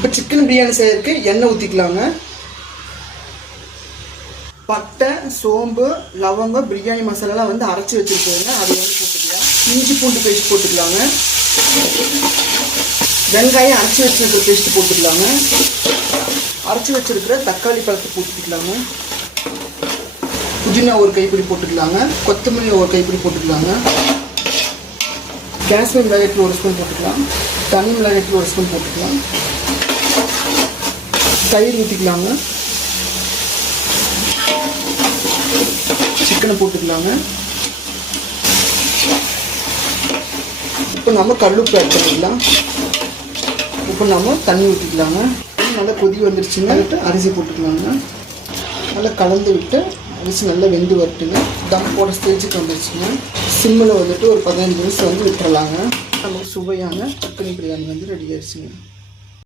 இப்போ சிக்கன் பிரியாணி செய்யறதுக்கு எண்ணெய் ஊற்றிக்கலாங்க. பட்டை, சோம்பு, லவங்கம், பிரியாணி மசாலாலாம் வந்து அரைச்சி வச்சுருக்கோங்க. அதை வந்து போட்டுக்கலாம். இஞ்சி பூண்டு பேஸ்ட் போட்டுக்கலாங்க. வெங்காயம் அரைச்சி வச்சுருக்கிற பேஸ்ட்டு போட்டுக்கலாங்க. அரைச்சி வச்சுருக்கிற தக்காளி பழத்தை போட்டுக்கலாங்க. புதினா ஒரு கைப்பிடி போட்டுக்கலாங்க. கொத்தமல்லி ஒரு கைப்பிடி போட்டுக்கலாங்க. காஷ்மீர் மிளகாய்த்தூள் ஒரு ஸ்பூன் போட்டுக்கலாம். தனி மிளகாய்த்தூள் ஒரு ஸ்பூன் போட்டுக்கலாம். தயிர் ஊற்றிக்கலாங்க. சிக்கனை போட்டுக்கலாங்க. இப்போ நம்ம கல்லுப்பு ஆட் பண்ணிக்கலாம். இப்போ நம்ம தண்ணி ஊற்றிக்கலாங்க. நல்லா கொதி வந்துருச்சுங்க. அரிசி போட்டுக்கலாங்க. நல்லா கலந்து விட்டு அரிசி நல்லா வெந்து வரட்டுங்க. தம் போட ஸ்டேஜுக்கு வந்துருச்சுங்க. சிம்மில் வந்துட்டு ஒரு 15 நிமிஷம் வந்து விட்டுறலாங்க. நமக்கு சுவையான சிக்கன் பிரியாணி வந்து ரெடி ஆயிடுச்சுங்க.